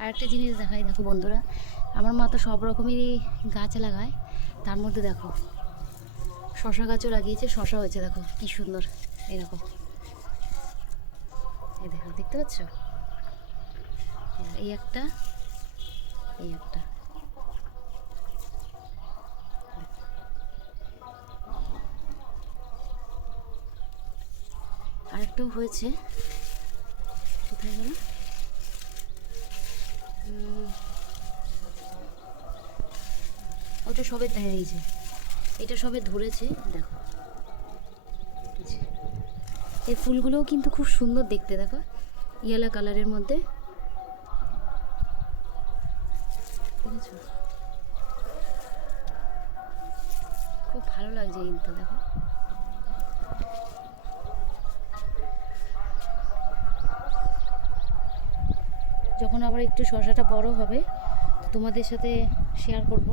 আর একটা জিনিস দেখাই, দেখো বন্ধুরা, আমার মা তো সব রকমেরই গাছ লাগায়, তার মধ্যে দেখো শশা গাছও লাগিয়েছে, শশা হয়েছে দেখো কি সুন্দর। এই দেখো, এই দেখো, দেখতে পাচ্ছ? এই একটা, এই একটা, আরেকটাও হয়েছে, কোথায় গেল? ওটা সবে, এই যে এটা সবে ধরেছে দেখো। এই যে, এই ফুলগুলোও কিন্তু খুব সুন্দর দেখতে, দেখো ইয়েলো কালারের মধ্যে, দেখেছো? খুব ভালো লাগছে কিন্তু, দেখো। যখন আবার একটু শসাটা বড় হবে তো তোমাদের সাথে শেয়ার করব।